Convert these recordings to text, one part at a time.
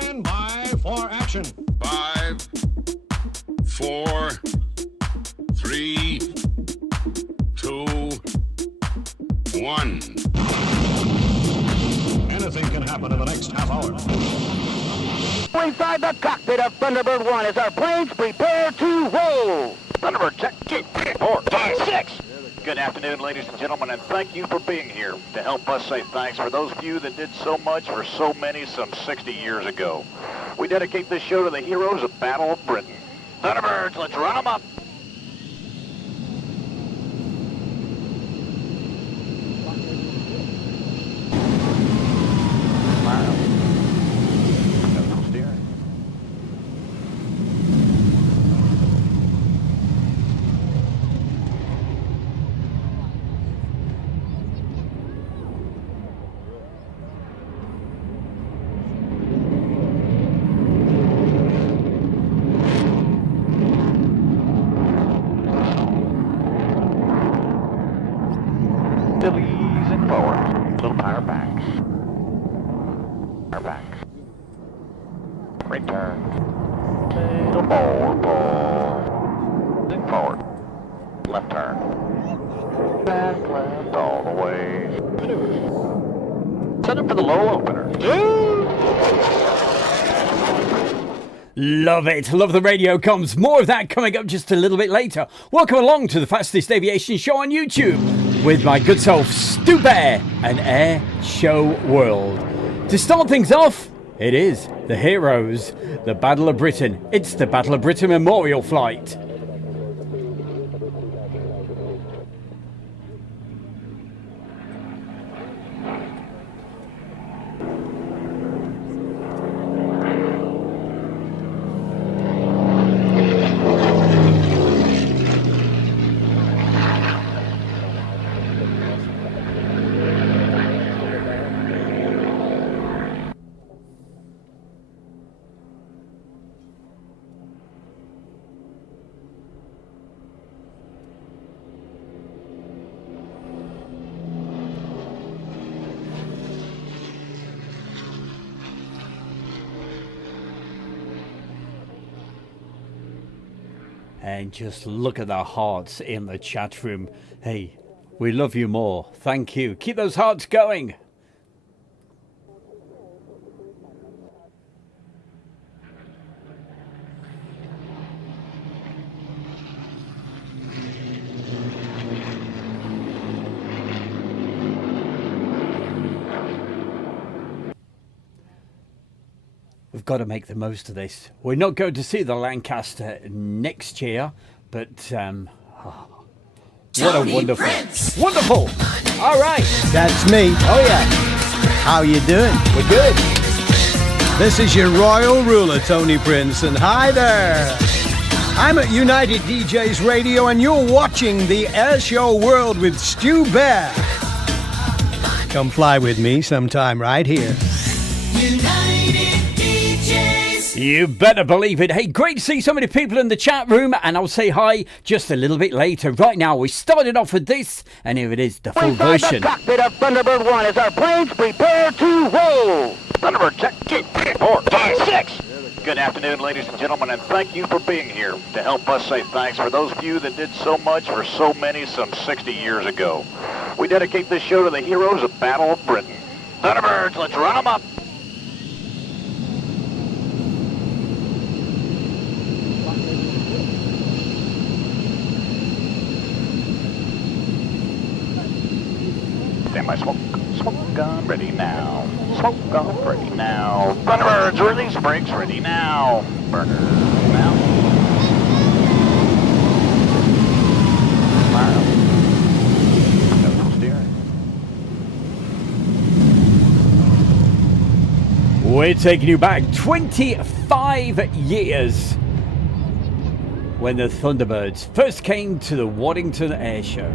Stand by for action. 5, 4, 3, 2, 1. Anything can happen in the next half hour. Inside the cockpit of Thunderbird 1 as our planes prepare to roll. Thunderbird, check 2, 3, 4, 5, 6. Good afternoon, ladies and gentlemen, and thank you for being here to help us say thanks for those of you that did so much for so many some 60 years ago. We dedicate this show to the heroes of Battle of Britain. Thunderbirds, let's run them up. Easing forward. Little power back. Power back. Return. Little forward. Easing forward. Left turn. Back left all the way. Set up for the low opener. Love it. Love the radio comms. More of that coming up just a little bit later. Welcome along to the fastest aviation show on YouTube with my good self, Stu Bear and Air Show World. To start things off, it is the heroes, the Battle of Britain. It's the Battle of Britain Memorial Flight. And just look at the hearts in the chat room. Hey, we love you more. Thank you. Keep those hearts going. We've got to make the most of this. We're not going to see the Lancaster next year, but what a wonderful, wonderful. All right, That's me. oh yeah, How you doing? we're good. This is your royal ruler, Tony Prince, and hi there. I'm at United DJs Radio, and you're watching the Air Show World with Stu Bear. Come fly with me sometime right here. You better believe it. Hey, great to see so many people in the chat room, and I'll say hi just a little bit later. Right now, we started off with this, and here it is, the full Inside version. the cockpit of Thunderbird 1 as our planes prepare to roll. Thunderbird, check 2, 3, 4, 5, 6. Good afternoon, ladies and gentlemen, and thank you for being here to help us say thanks for those of you that did so much for so many some 60 years ago. We dedicate this show to the heroes of Battle of Britain. Thunderbirds, let's run them up. Stand by, smoke gun ready now. Smoke gun ready now. Thunderbirds, release brakes ready now. Burners now. Fire. Neutral steering. We're taking you back 25 years when the Thunderbirds first came to the Waddington Air Show.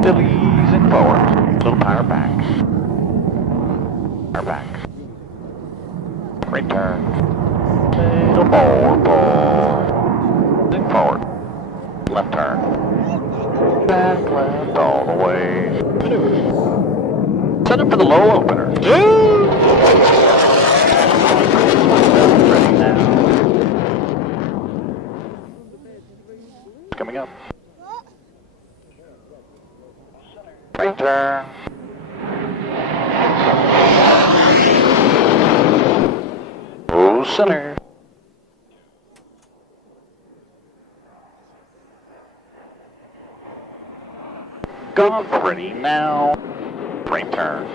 Still easing forward. Little power back. Power back. Return. Little forward. Easing forward. left turn. Back left all the way. Set up for the low opener. Ready now. Coming up. Right turn. Oh, center. Gone ready now. Right turn.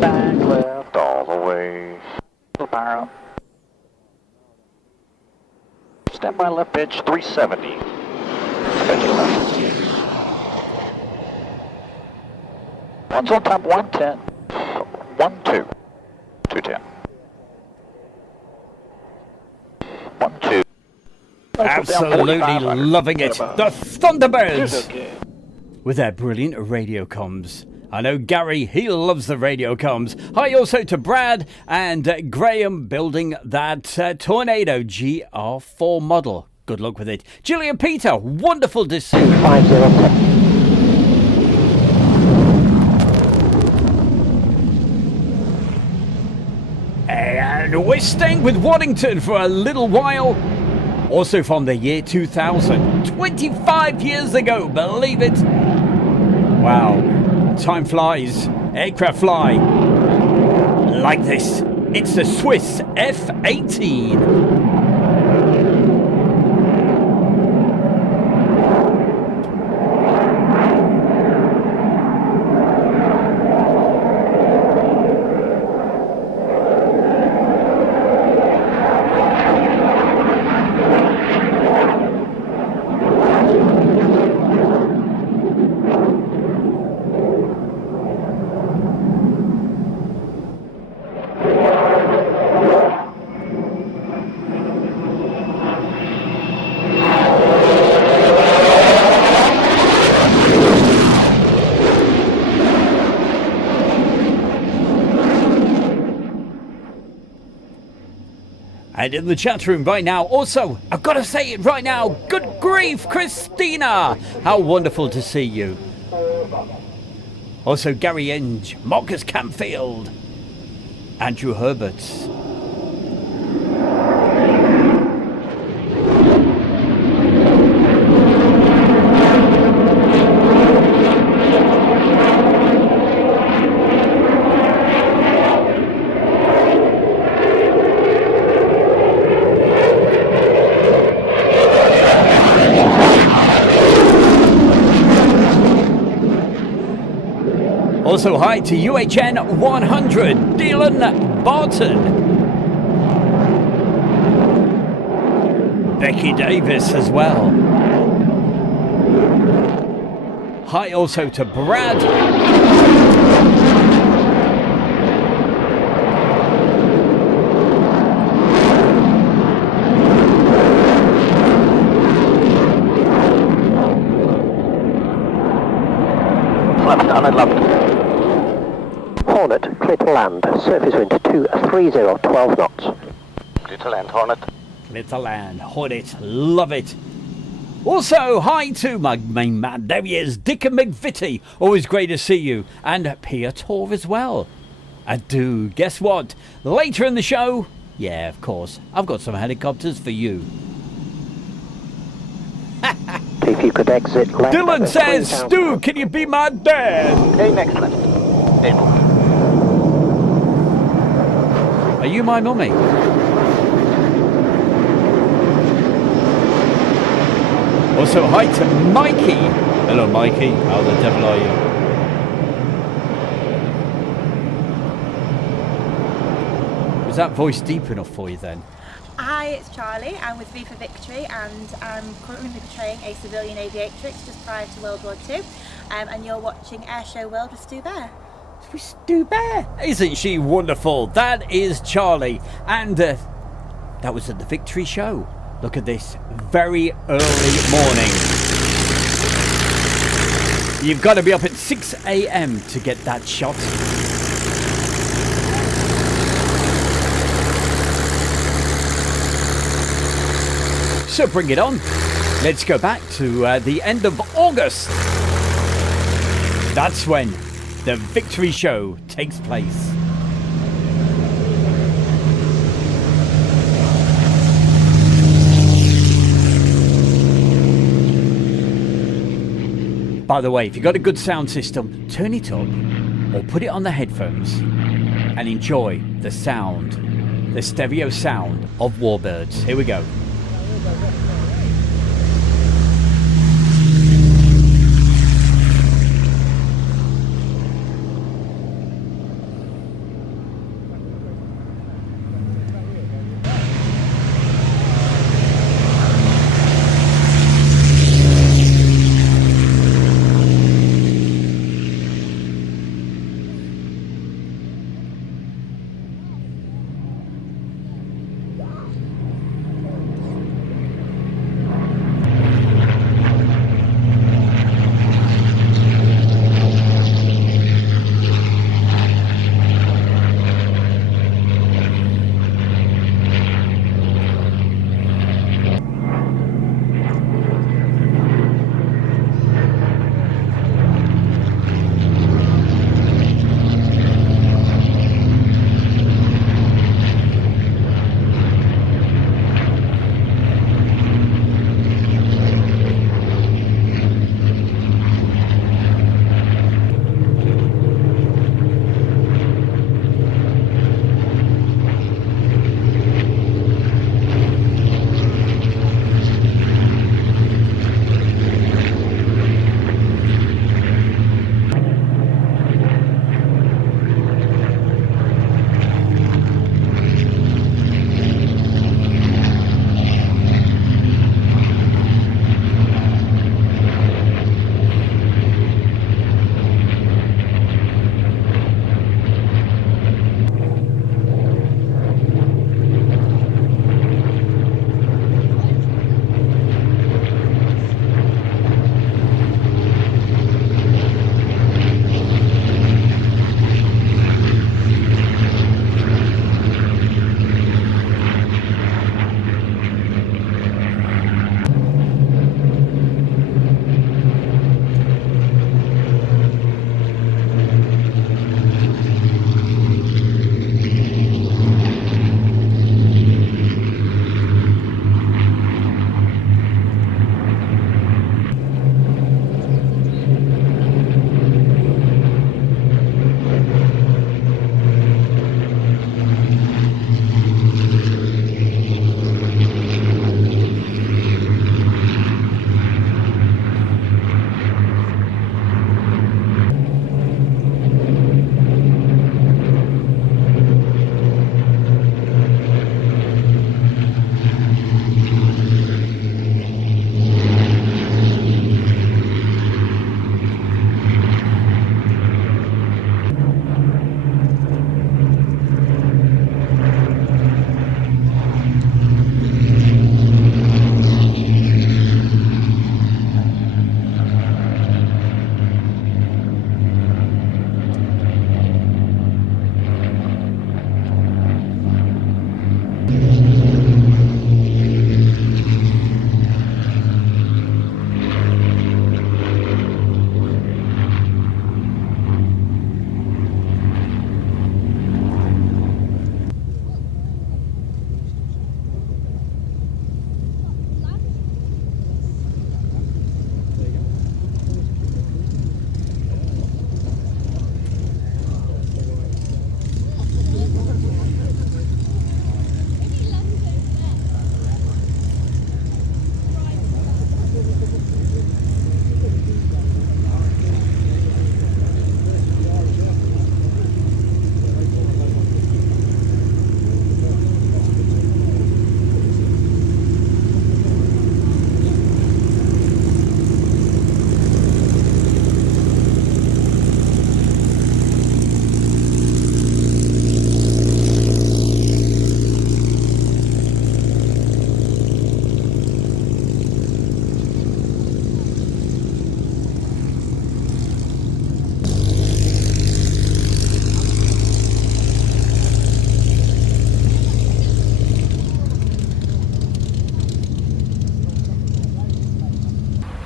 Back left all the way. Power up. Stand by left edge 370. Edge left. One's on top 110. 1, 2. 210. 1, 2. Absolutely loving it. The Thunderbirds with their brilliant radio comms. I know Gary, he loves the radio comms. Hi also to Brad and Graham building that Tornado GR4 model. Good luck with it. Gillian Peter, wonderful to see. 5010. And we're staying with Waddington for a little while. Also from the year 2000. 25 years ago, believe it. Wow. Time flies. Aircraft fly. Like this. It's the Swiss F-18. And in the chat room right now, also, I've got to say it right now, good grief, Christina! How wonderful to see you. Also, Gary Inge, Marcus Campfield, Andrew Herbert. Also, hi to UHN 100, Dylan Barton. Becky Davis as well. Hi also to Brad. Left, and left. Hornet, clear to land. Surface wind 230, 12 knots. Clear to land, Hornet. Little land, Hornet, love it. Also, hi to my main man, there he is, Dick and McVitie. Always great to see you. And Pia Tor as well. I do. Guess what? Later in the show, yeah, of course, I've got some helicopters for you. If you could exit left. Dylan says, Stu, can you be my dad? Okay, next left. Able. Are you my mummy? Also, hi to Mikey. Hello, Mikey. How the devil are you? Was that voice deep enough for you then? Hi, it's Charlie. I'm with V for Victory and I'm currently portraying a civilian aviatrix just prior to World War II. And you're watching Airshow World with Stu Bear. With Stu Bear? Isn't she wonderful? That is Charlie. And that was at the Victory show. Look at this, very early morning. You've got to be up at 6 a.m. to get that shot. So bring it on. Let's go back to the end of August. That's when the Victory Show takes place. By the way, if you've got a good sound system, turn it up or put it on the headphones and enjoy the sound, the stereo sound of Warbirds. Here we go.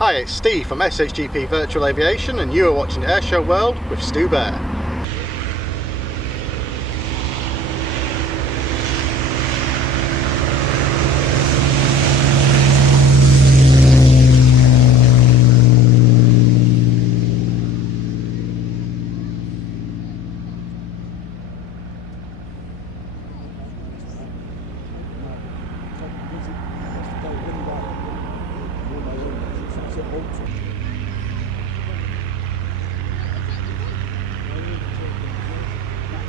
Hi, it's Steve from SHGP Virtual Aviation, and you are watching Airshow World with Stu Bear.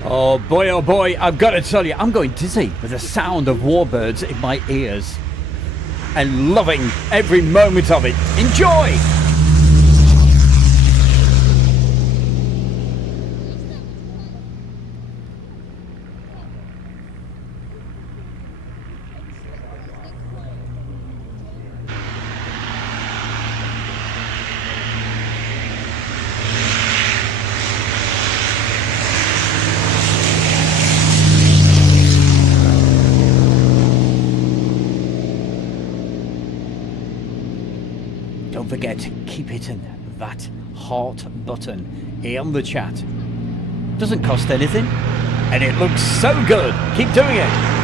Oh boy, I've got to tell you, I'm going dizzy with the sound of warbirds in my ears. And loving every moment of it. Enjoy! Don't forget to keep hitting that heart button here on the chat. Doesn't cost anything, and it looks so good. Keep doing it.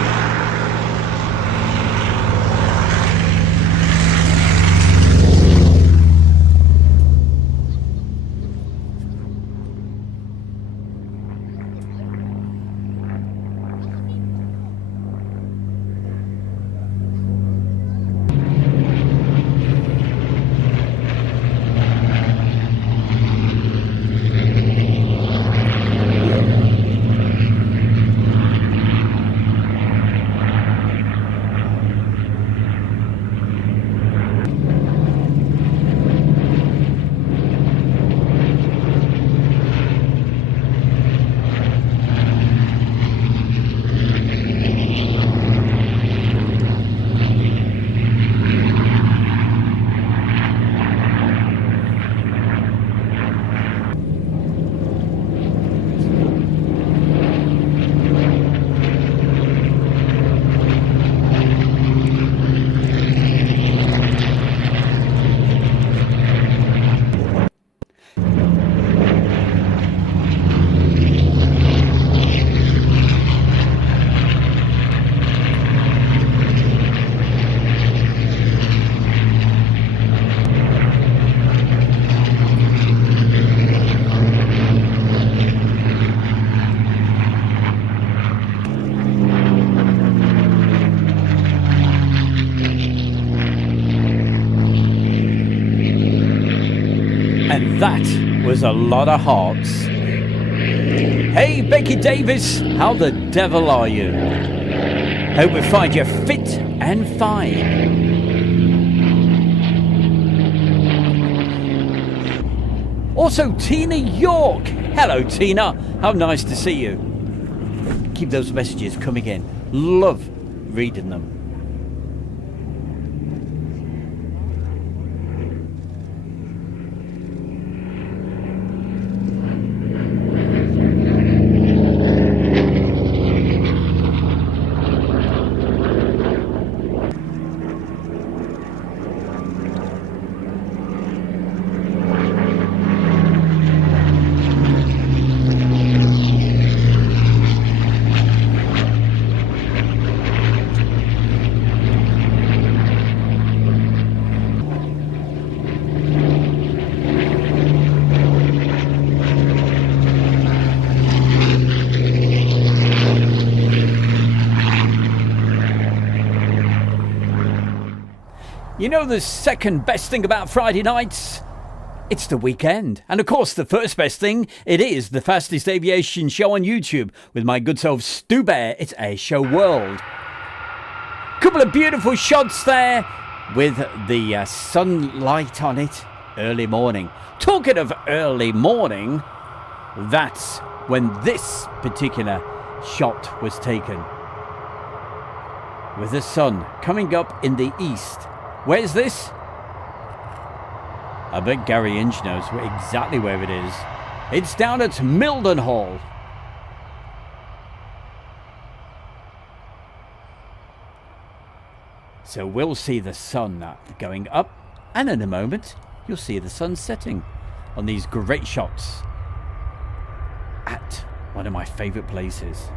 And that was a lot of hearts. Hey, Becky Davis, how the devil are you? Hope we find you fit and fine. Also, Tina York. Hello, Tina. How nice to see you. Keep those messages coming in. Love reading them. You know the second best thing about Friday nights? It's the weekend. And of course, the first best thing, it is the fastest aviation show on YouTube with my good self Stu Bear. It's Airshow World. Couple of beautiful shots there with the sunlight on it. Early morning. Talking of early morning, that's when this particular shot was taken. With the sun coming up in the east. Where's this? I bet Gary Inge knows exactly where it is. It's down at Mildenhall. So we'll see the sun going up And in a moment, you'll see the sun setting on these great shots at one of my favourite places.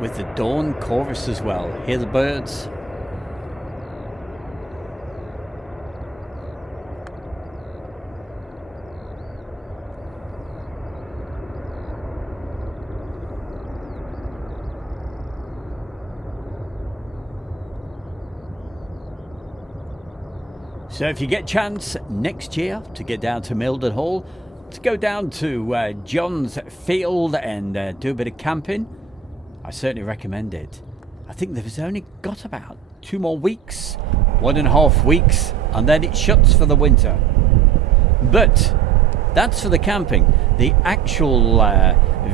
With the dawn chorus as well. Hear the birds? So if you get a chance next year to get down to Milden Hall, to go down to John's Field and do a bit of camping, I certainly recommend it. I think they've only got about 2 more weeks, 1.5 weeks, and then it shuts for the winter. But that's for the camping. The actual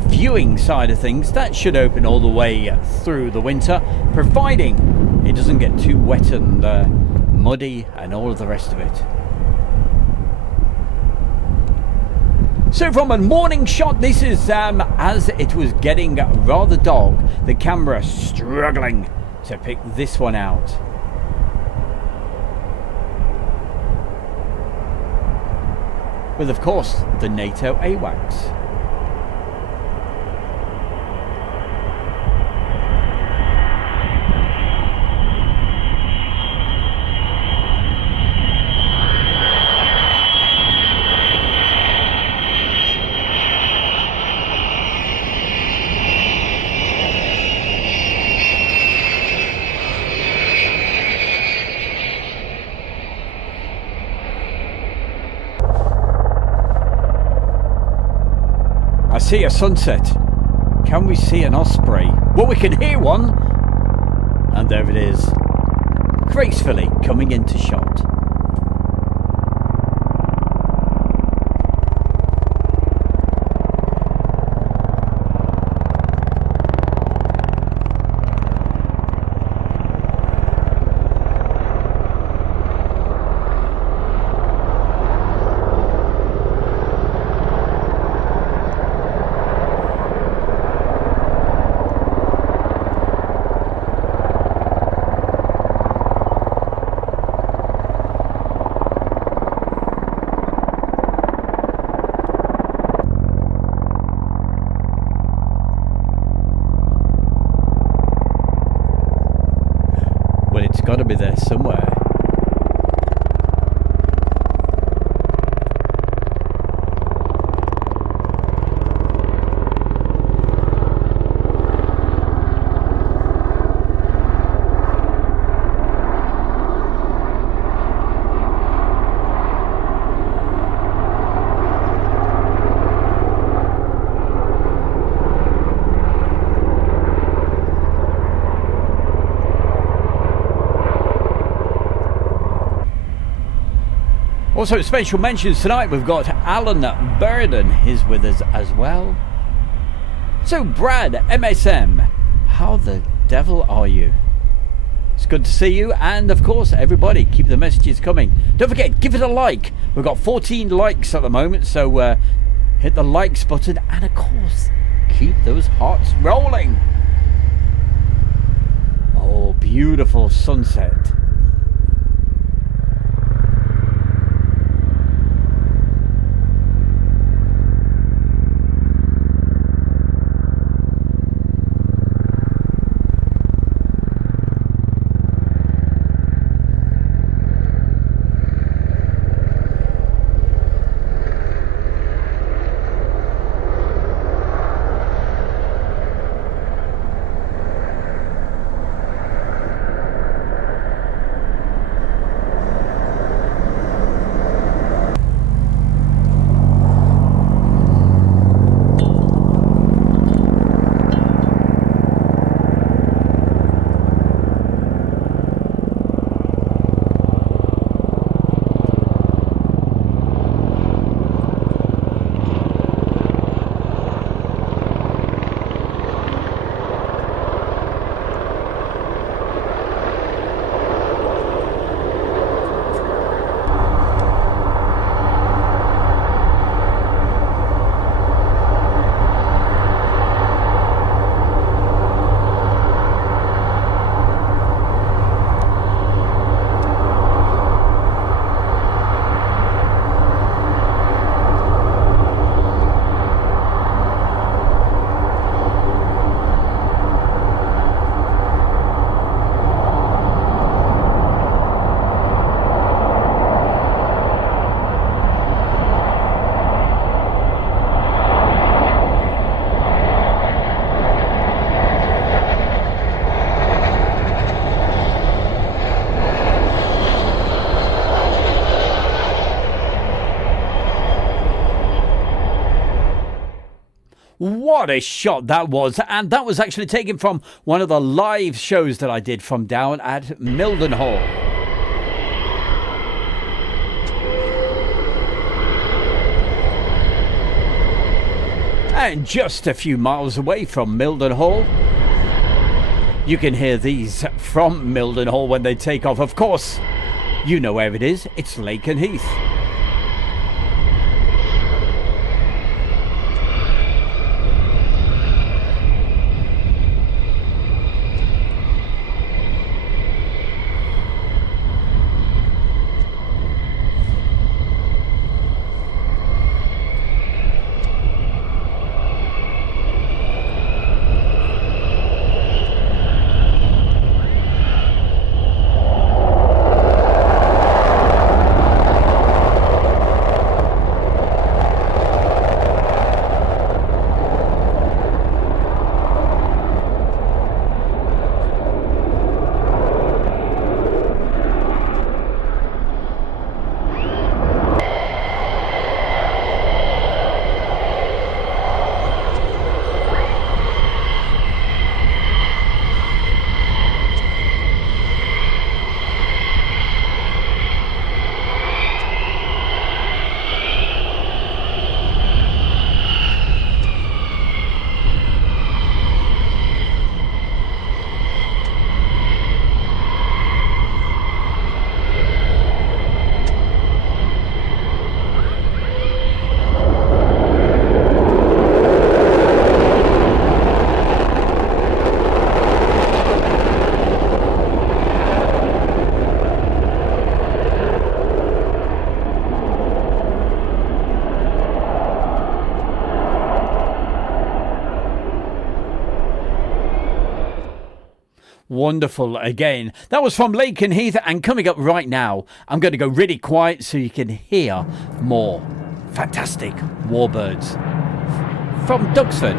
viewing side of things, that should open all the way through the winter, providing it doesn't get too wet and muddy and all of the rest of it. So from a morning shot, this is as it was getting rather dark, the camera struggling to pick this one out. With of course the NATO AWACS. I see a sunset. Can we see an osprey? Well, we can hear one. And there it is, gracefully coming into shot. Got to be there somewhere. Also, special mentions tonight, we've got Alan Burden, he's with us as well. So, Brad, MSM, how the devil are you? It's good to see you, and of course, everybody, keep the messages coming. Don't forget, give it a like. We've got 14 likes at the moment, so hit the likes button, and of course, keep those hearts rolling. Oh, beautiful sunset. What a shot that was. And that was actually taken from one of the live shows that I did from down at Mildenhall. And just a few miles away from Mildenhall, you can hear these from Mildenhall when they take off. Of course, you know where it is. It's Lakenheath. Wonderful again. That was from Lakenheath, and coming up right now, I'm going to go really quiet so you can hear more fantastic warbirds from Duxford.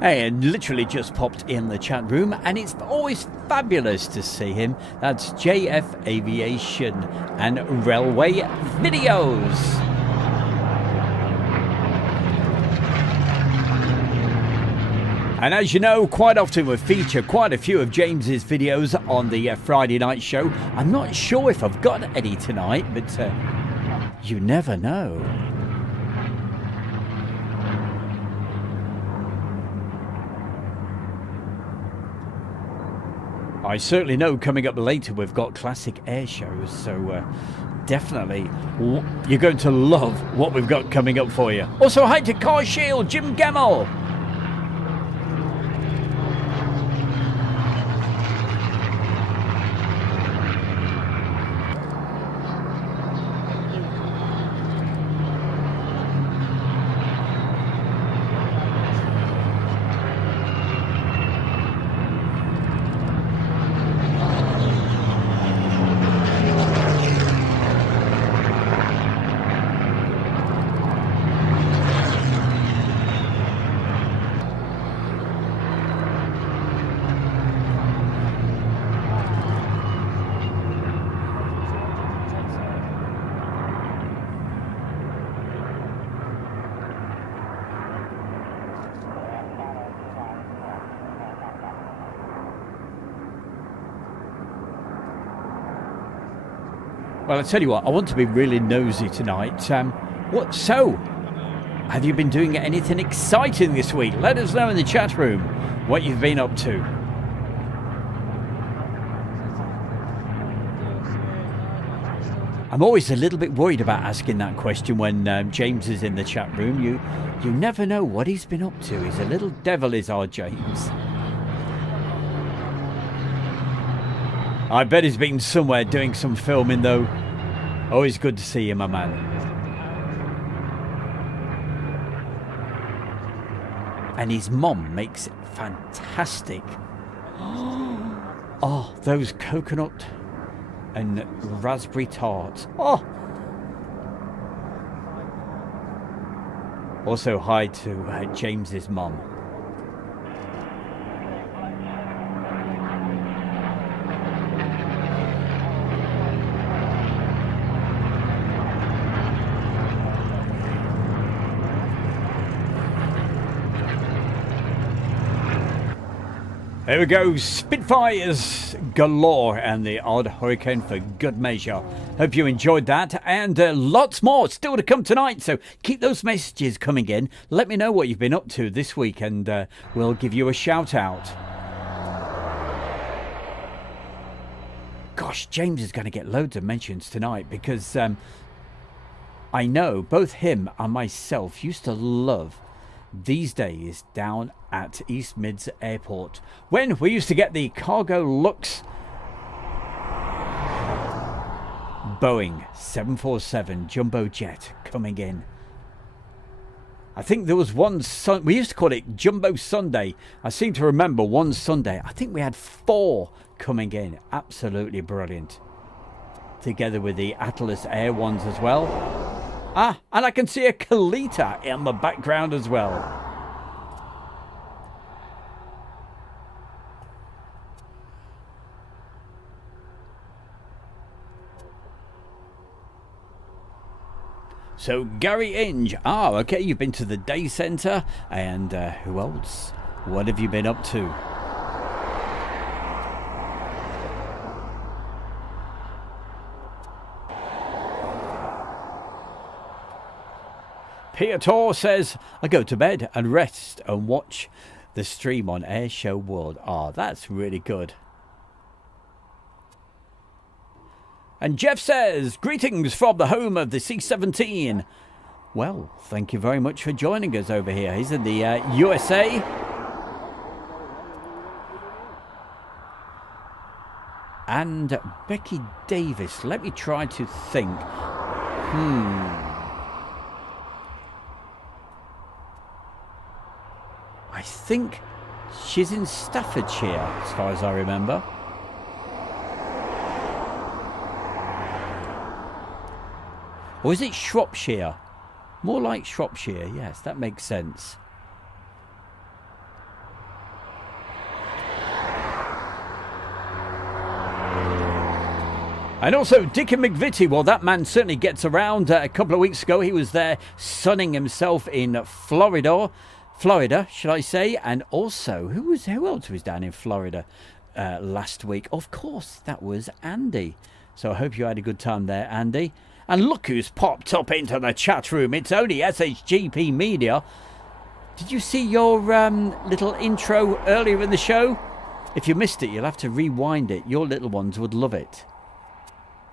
Hey, and literally just popped in the chat room, and it's always fabulous to see him. That's JF Aviation and Railway Videos. And as you know, quite often we feature quite a few of James's videos on the Friday night show. I'm not sure if I've got any tonight, but you never know. I certainly know coming up later we've got classic air shows, so definitely you're going to love what we've got coming up for you. Also, hi to Car Shield, Jim Gemmell. Well, I tell you what, I want to be really nosy tonight. Have you been doing anything exciting this week? Let us know in the chat room what you've been up to. I'm always a little bit worried about asking that question when James is in the chat room. You never know what he's been up to. He's a little devil, is our James. I bet he's been somewhere doing some filming, though. Always good to see you, my man. And his mom makes fantastic. Oh, those coconut and raspberry tarts. Oh! Also, hi to James's mum. There we go, Spitfires galore and the odd hurricane for good measure. Hope you enjoyed that, and lots more still to come tonight, so keep those messages coming in. Let me know what you've been up to this week, and we'll give you a shout out. Gosh, James is going to get loads of mentions tonight, because I know both him and myself used to love these days down at East Mids Airport when we used to get the Cargo Lux Boeing 747 jumbo jet coming in. I think there was one we used to call it Jumbo Sunday. I seem to remember one Sunday I think we had 4 coming in. Absolutely brilliant, together with the Atlas Air ones as well. And I can see a Kalita in the background as well. So Gary Inge, okay, you've been to the day centre, and who else? What have you been up to? Piotr says, I go to bed and rest and watch the stream on Air Show World. That's really good. And Jeff says, greetings from the home of the C-17. Well, thank you very much for joining us over here. He's in the USA. And Becky Davis. Let me try to think. I think she's in Staffordshire, as far as I remember. Or is it Shropshire? More like Shropshire, yes, that makes sense. And also Dickie McVitie, well, that man certainly gets around. A couple of weeks ago, he was there sunning himself in Florida, should I say. And also, who else was down in Florida last week? Of course, that was Andy. So I hope you had a good time there, Andy. And look who's popped up into the chat room. It's only SHGP Media. Did you see your little intro earlier in the show? If you missed it, you'll have to rewind it. Your little ones would love it.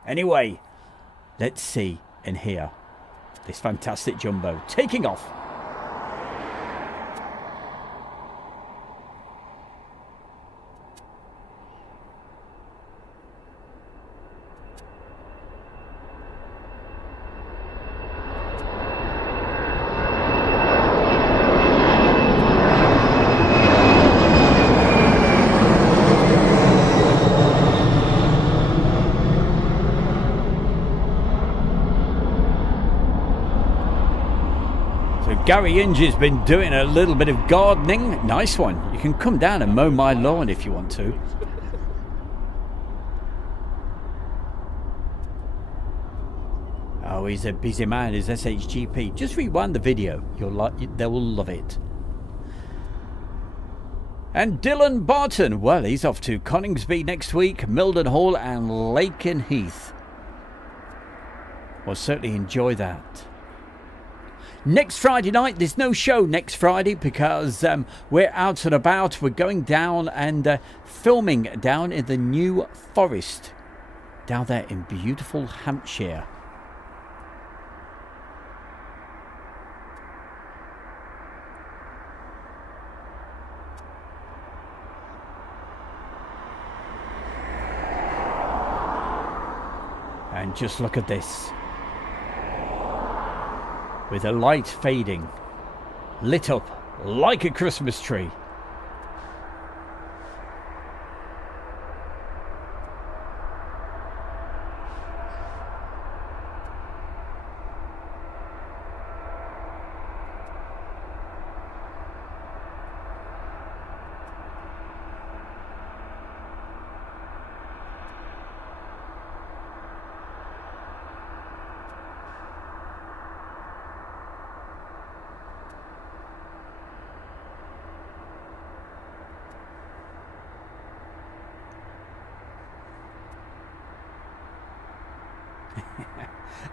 Anyway, let's see and hear this fantastic jumbo taking off. Gary Inge has been doing a little bit of gardening. Nice one. You can come down and mow my lawn if you want to. Oh, he's a busy man, is SHGP. Just rewind the video. They will love it. And Dylan Barton, well, he's off to Coningsby next week, Mildenhall and Lakenheath. Well, certainly enjoy that. Next Friday night, there's no show next Friday because we're out and about. We're going down and filming down in the New Forest, down there in beautiful Hampshire. And just look at this. With the light fading, lit up like a Christmas tree.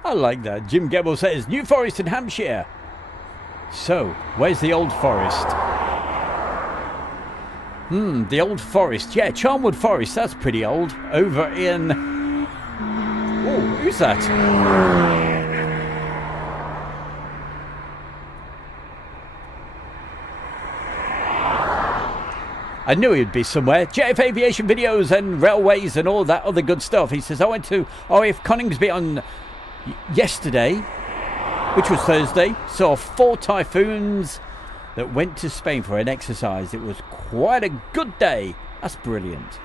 I like that. Jim Gebel says, New Forest in Hampshire. So, where's the Old Forest? The Old Forest. Yeah, Charnwood Forest. That's pretty old. Over in... Oh, who's that? I knew he'd be somewhere. JF Aviation videos and railways and all that other good stuff. He says, I went to RAF Coningsby on yesterday, which was Thursday. Saw 4 typhoons that went to Spain for an exercise. It was quite a good day. That's brilliant.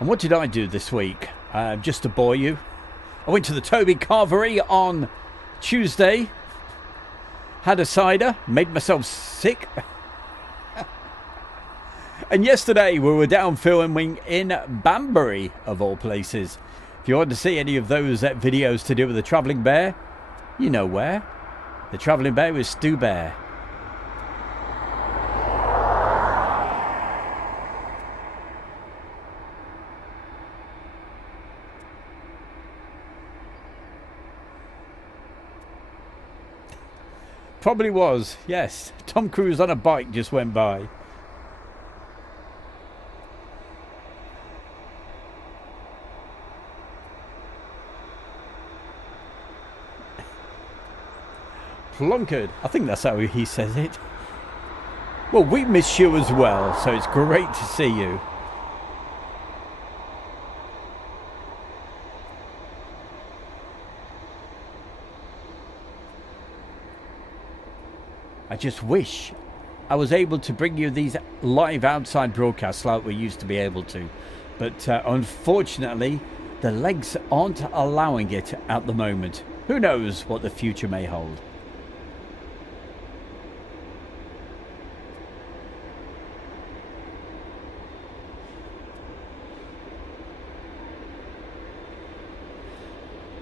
And what did I do this week? Just to bore you. I went to the Toby Carvery on Tuesday. Had a cider. Made myself sick. And yesterday we were down filming in Banbury, of all places. If you want to see any of those videos to do with the Travelling Bear, you know where. The Travelling Bear with Stu Bear. Probably was, yes. Tom Cruise on a bike just went by. Plunkered. I think that's how he says it. Well, we miss you as well, so it's great to see you. I just wish I was able to bring you these live outside broadcasts like we used to be able to. But unfortunately, the legs aren't allowing it at the moment. Who knows what the future may hold.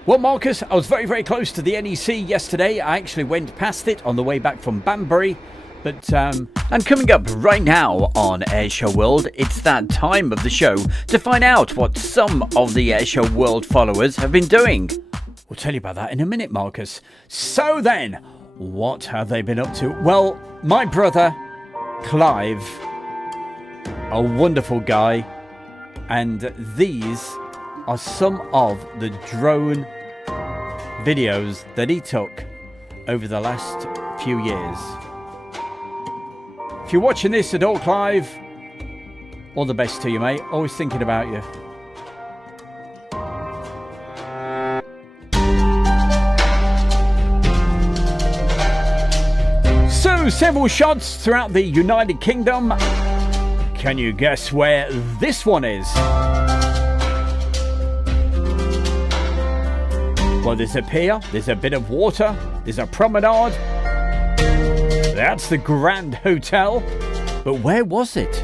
Well, Marcus, I was very, very close to the NEC yesterday. I actually went past it on the way back from Banbury. But, and coming up right now on Airshow World, it's that time of the show to find out what some of the Airshow World followers have been doing. We'll tell you about that in a minute, Marcus. So then, what have they been up to? Well, my brother, Clive, a wonderful guy, and these are some of the drone videos that he took over the last few years. If you're watching this at all, Clive, all the best to you, mate. Always thinking about you. So, several shots throughout the United Kingdom. Can you guess where this one is? Well, there's a pier, there's a bit of water, there's a promenade. That's the Grand Hotel. But where was it?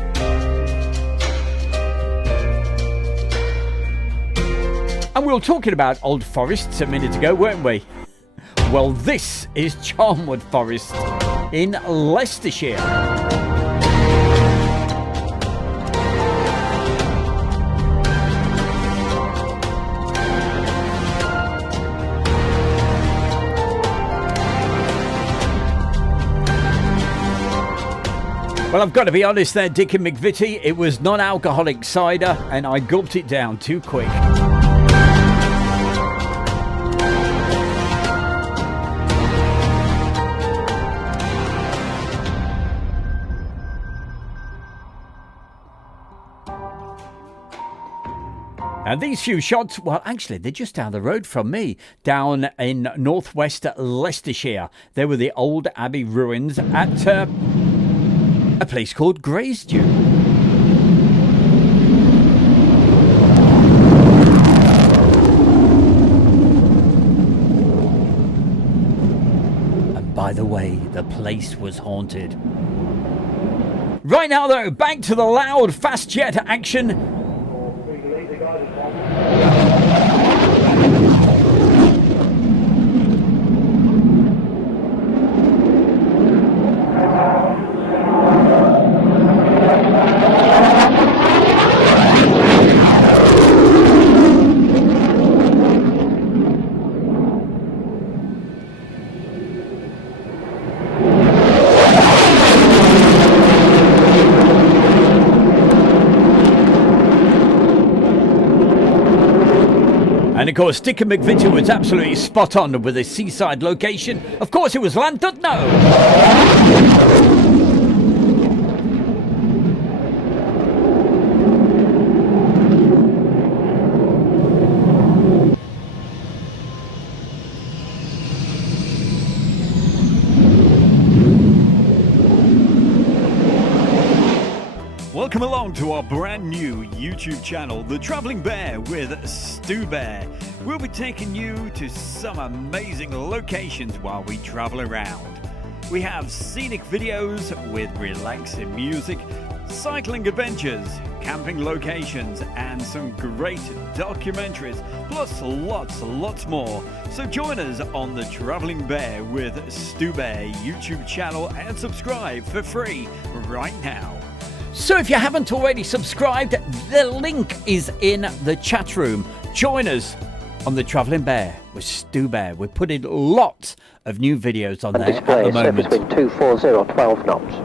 And we were talking about Old Forests a minute ago, weren't we? Well, this is Charnwood Forest in Leicestershire. Well, I've got to be honest there, Dick and McVitie, it was non-alcoholic cider and I gulped it down too quick. And these few shots, well, actually, they're just down the road from me, down in northwest Leicestershire. They were the old Abbey ruins at a place called Greystew. And by the way, the place was haunted. Right now, though, back to the loud fast jet action. And of course, Dick and McVitie was absolutely spot on with a seaside location. Of course, it was Llandudno. Welcome along to our brand new YouTube channel, The Travelling Bear with Stu Bear. We'll be taking you to some amazing locations while we travel around. We have scenic videos with relaxing music, cycling adventures, camping locations, and some great documentaries, plus lots more. So join us on The Travelling Bear with Stu Bear YouTube channel and subscribe for free right now. So if you haven't already subscribed, the link is in the chat room. Join us on The Travelling Bear with Stu Bear. We're putting lots of new videos on there at the moment. Surface wind 240, 12 knots.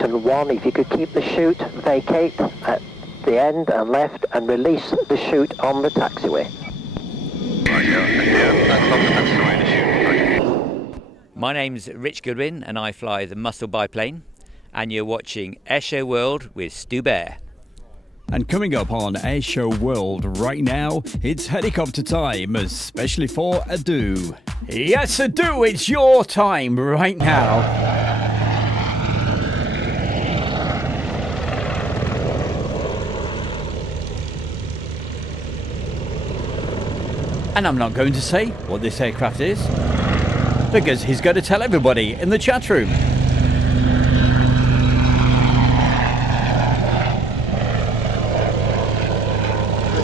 And 1, if you could keep the chute, vacate at the end and left and release the chute on the taxiway. My name's Rich Goodwin and I fly the Muscle biplane, and you're watching Airshow World with Stu Bear. And coming up on Airshow World right now, it's helicopter time, especially for Adu. Yes, Adu, it's your time right now. And I'm not going to say what this aircraft is, because he's going to tell everybody in the chat room. As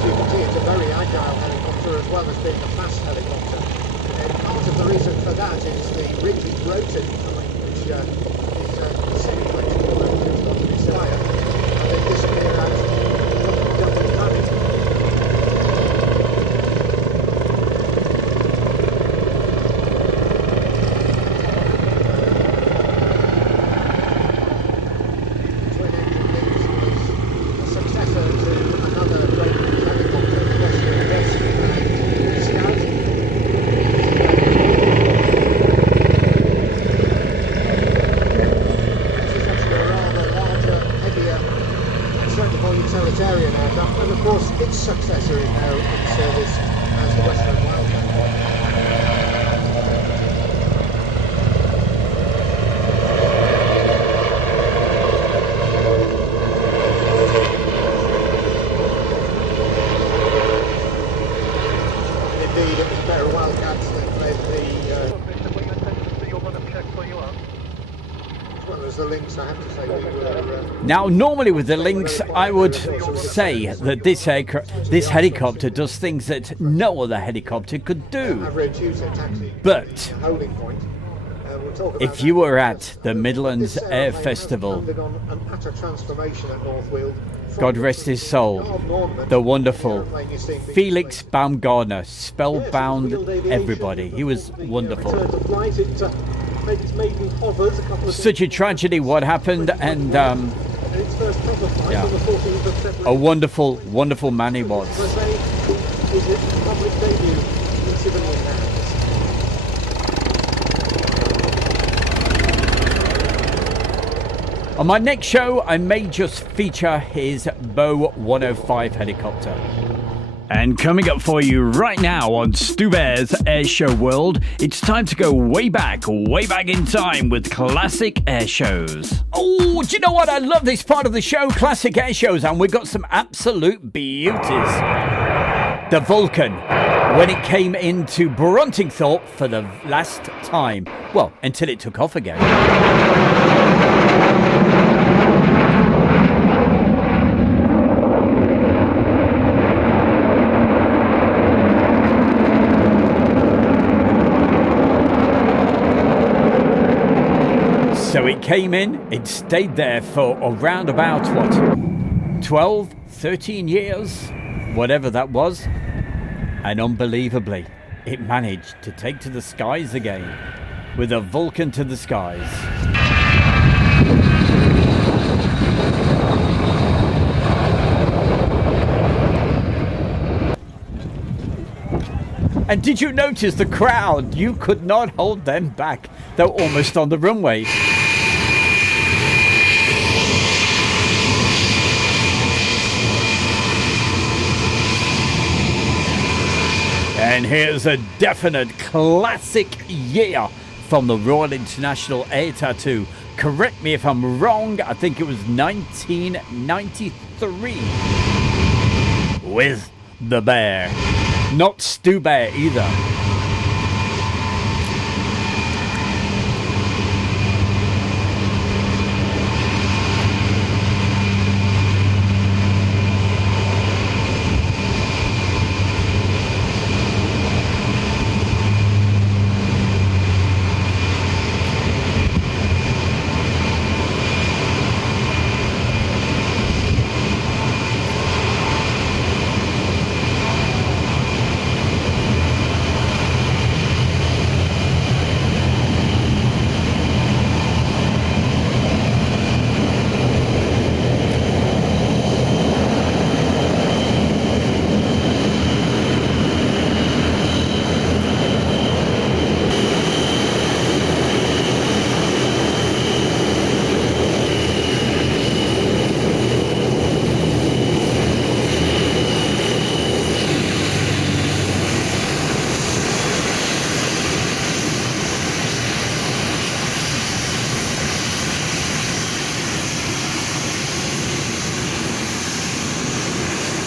you can see, it's a very agile helicopter as well as being a fast helicopter. And part of the reason for that is the rigid rotor design, which is semi flexible and it's got to be fire, and they disappear out double planning. Twin engine Lynx was a successor to another great helicopter, the Western Scout. Certainly more utilitarian aircraft, and of course its successor is now in service as the Western Wildcat. Indeed, it was a pair of Wildcats that led the as well as the Lynx, I have to say we were Now, normally with the Lynx, I would say that this helicopter does things that no other helicopter could do. average user taxi But holding point. We'll talk about if you that. were at the Midlands This Air airplane has Festival, undergone an utter transformation at North Weald. God rest his soul, the wonderful Felix Baumgartner spellbound everybody. He was wonderful. Returned to flight, it made its maiden hovers a couple of Such a tragedy what happened, and its first proper flight yeah, on the 14th of a February. wonderful, wonderful man he was. Was its public debut in civilian hands. On my next show, I may just feature his Bo 105 helicopter. And coming up for you right now on Stu Bear's Air Show World, it's time to go way back in time with classic air shows. Oh, do you know what? I love this part of the show, classic air shows, and we've got some absolute beauties. The Vulcan, when it came into Bruntingthorpe for the last time. Well, until it took off again. So it came in, it stayed there for around about, what, 12, 13 years? Whatever that was. And unbelievably, it managed to take to the skies again with a Vulcan to the skies. And did you notice the crowd? You could not hold them back. They were almost on the runway. And here's a definite classic year from the Royal International Air Tattoo. Correct me if I'm wrong, I think it was 1993 with the Bear. Not Stu Bear either.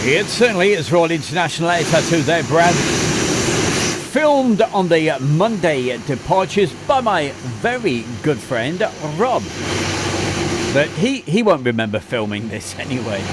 It certainly is Royal International Air Tattoo there, Brad. filmed on the Monday departures by my very good friend Rob. But he won't remember filming this anyway.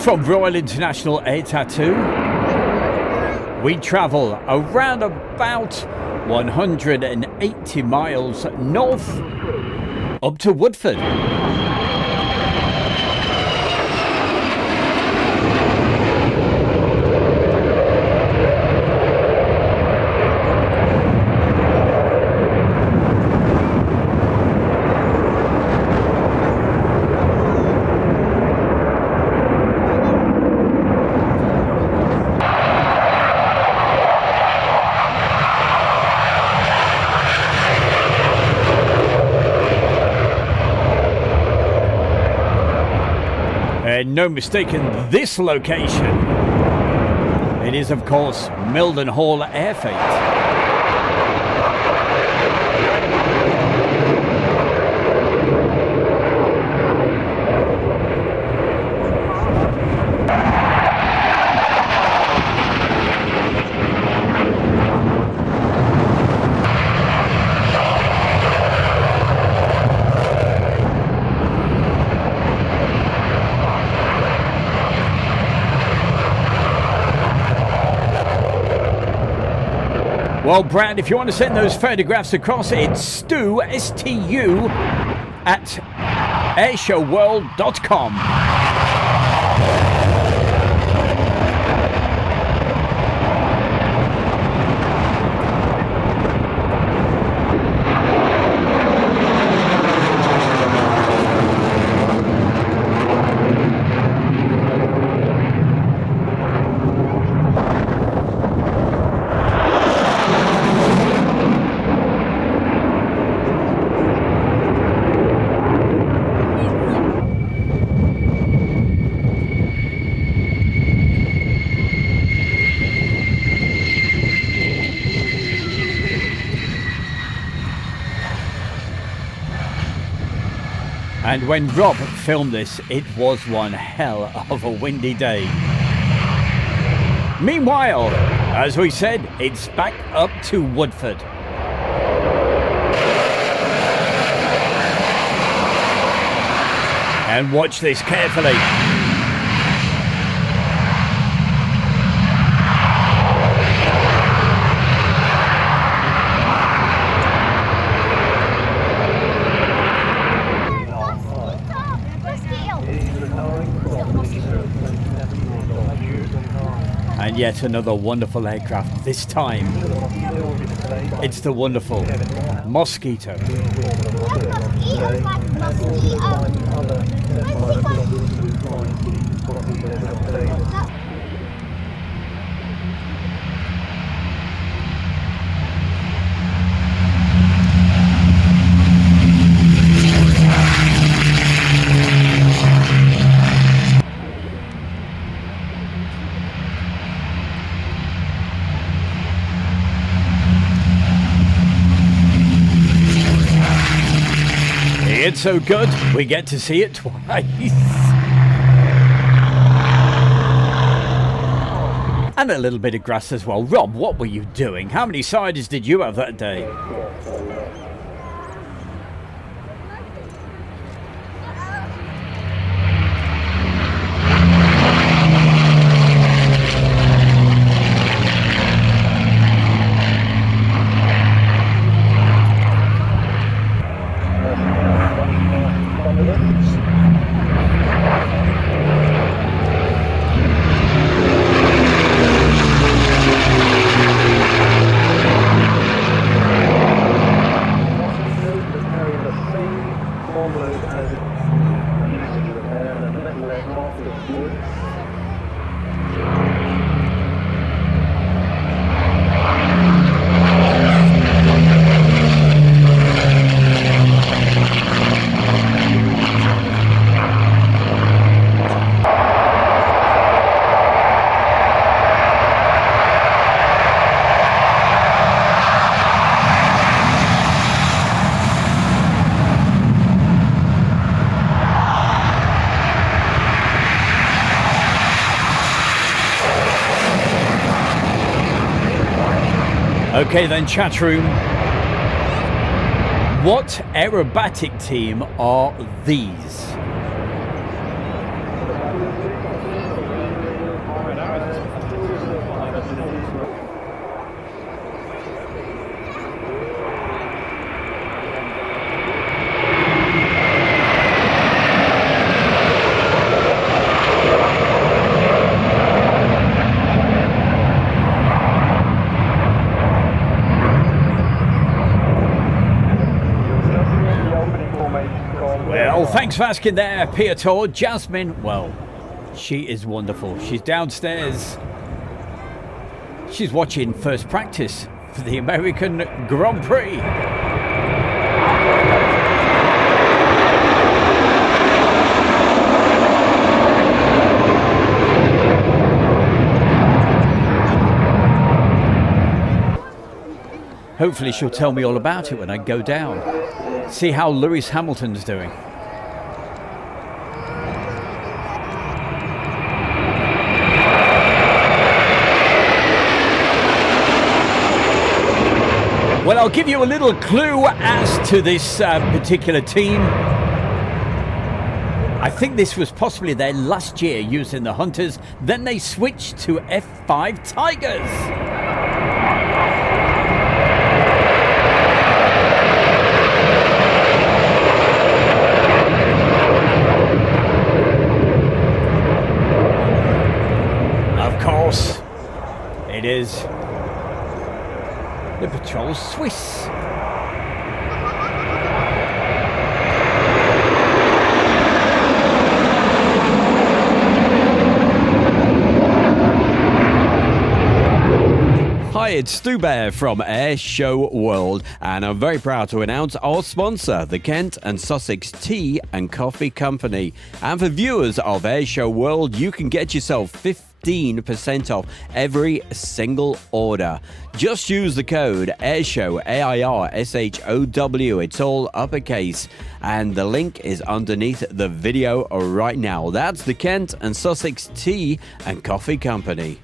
From Royal International Air Tattoo, we travel around about 180 miles north up to Woodford. No mistaking this location. It is, of course, Mildenhall Airfield. Well, Brad, if you want to send those photographs across, it's Stu, S-T-U, at airshowworld.com. And when Rob filmed this, it was one hell of a windy day. Meanwhile, as we said, it's back up to Woodford. And watch this carefully. And yet another wonderful aircraft. This time, it's the wonderful Mosquito. It's so good, we get to see it twice. And a little bit of grass as well. Rob, what were you doing? How many ciders did you have that day? Okay then, chat room. What aerobatic team are these? Well, thanks for asking there, Piotr. Jasmine, well, she is wonderful. She's downstairs. She's watching first practice for the American Grand Prix. Hopefully she'll tell me all about it when I go down. See how Lewis Hamilton's doing. Well, I'll give you a little clue as to this particular team. I think this was possibly their last year using the Hunters. Then they switched to F5 Tigers. It is the Patrol Swiss. Hi, it's Stu Bear from Air Show World, and I'm very proud to announce our sponsor, the Kent and Sussex Tea and Coffee Company. And for viewers of Air Show World, you can get yourself 15% off every single order. Just use the code AIRSHOW, AIRSHOW. It's all uppercase, and the link is underneath the video right now. That's the Kent and Sussex Tea and Coffee Company.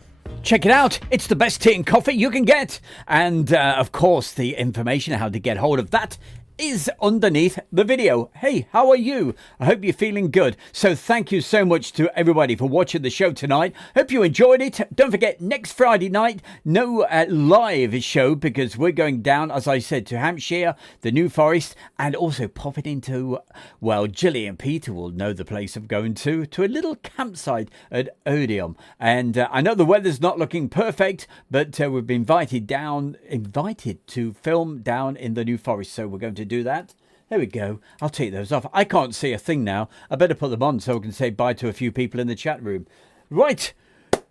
Check it out. It's the best tea and coffee you can get. And of course, the information how to get hold of that is underneath the video. Hey, how are you? I hope you're feeling good. So thank you so much to everybody for watching the show tonight. Hope you enjoyed it. Don't forget, next Friday night, no live show, because we're going down, as I said, to Hampshire, the New Forest, and also popping into, well, Gilly and Peter will know the place I'm going to a little campsite at Odium. And I know the weather's not looking perfect, but we've been invited to film down in the New Forest. So we're going to do that. There we go. I'll take those off. I can't see a thing now. I better put them on so I can say bye to a few people in the chat room. Right.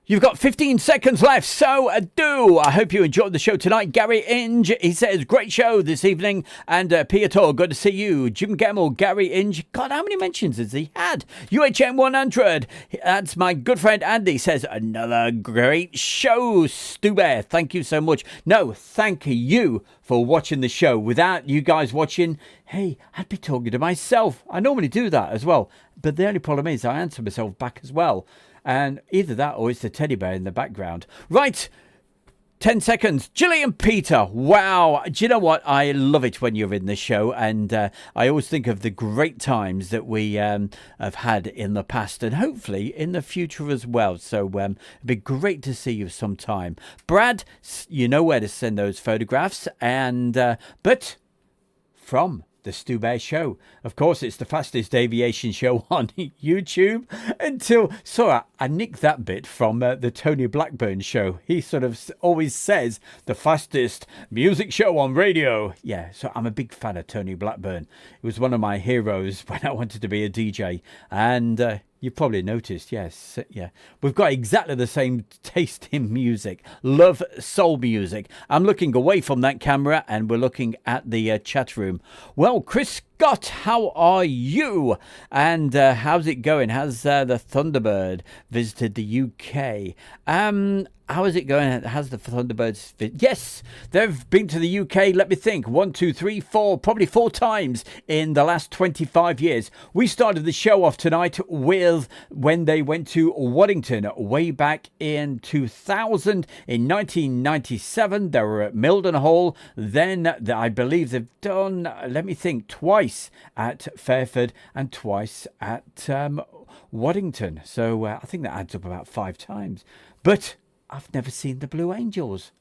You've got 15 seconds left, so do. I hope you enjoyed the show tonight. Gary Inge, he says, great show this evening. And Piotr, good to see you. Jim Gemmell, Gary Inge. God, how many mentions has he had? UHM 100. That's my good friend Andy, says, another great show, Stu Bear. Thank you so much. No, thank you for watching the show. Without you guys watching, hey, I'd be talking to myself. I normally do that as well. But the only problem is I answer myself back as well. And either that or it's the teddy bear in the background. Right, 10 seconds. Gillian Peter. Wow. Do you know what? I love it when you're in the show. And I always think of the great times that we have had in the past and hopefully in the future as well. So it'd be great to see you sometime. Brad, you know where to send those photographs. And but from The Stu Bear Show. Of course, it's the fastest aviation show on YouTube sorry, I nicked that bit from the Tony Blackburn show. He sort of always says the fastest music show on radio. Yeah, so I'm a big fan of Tony Blackburn. He was one of my heroes when I wanted to be a DJ. And you probably noticed, yes, yeah. We've got exactly the same taste in music. Love soul music. I'm looking away from that camera and we're looking at the chat room. Well, Chris Scott, how are you? And how's it going? Has the Thunderbird visited the UK? How is it going? Has the Thunderbirds... Yes, they've been to the UK, let me think, 1, 2, 3, 4, probably 4 times in the last 25 years. We started the show off tonight with when they went to Waddington way back in 2000. In 1997, they were at Mildenhall. Then I believe they've done, let me think, twice at Fairford and twice at Waddington. So I think that adds up about 5 times. But I've never seen the Blue Angels.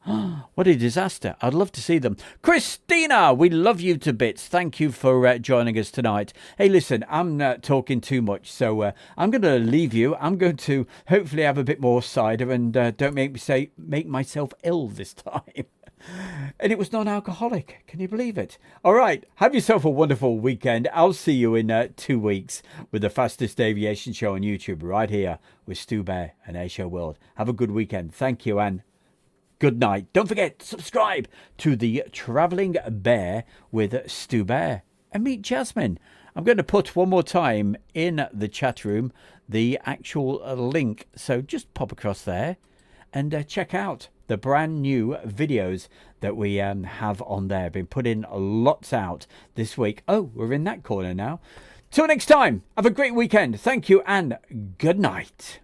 What a disaster. I'd love to see them. Christina, we love you to bits. Thank you for joining us tonight. Hey, listen, I'm talking too much, so I'm going to leave you. I'm going to hopefully have a bit more cider and don't make myself ill this time. And it was non-alcoholic. Can you believe it? All right. Have yourself a wonderful weekend. I'll see you in 2 weeks with the fastest aviation show on YouTube right here with Stu Bear and Air Show World. Have a good weekend. Thank you and good night. Don't forget, subscribe to the Travelling Bear with Stu Bear and meet Jasmine. I'm going to put one more time in the chat room the actual link. So just pop across there and check out the brand new videos that we have on there. Been putting lots out this week. Oh, we're in that corner now. Till next time, have a great weekend. Thank you and good night.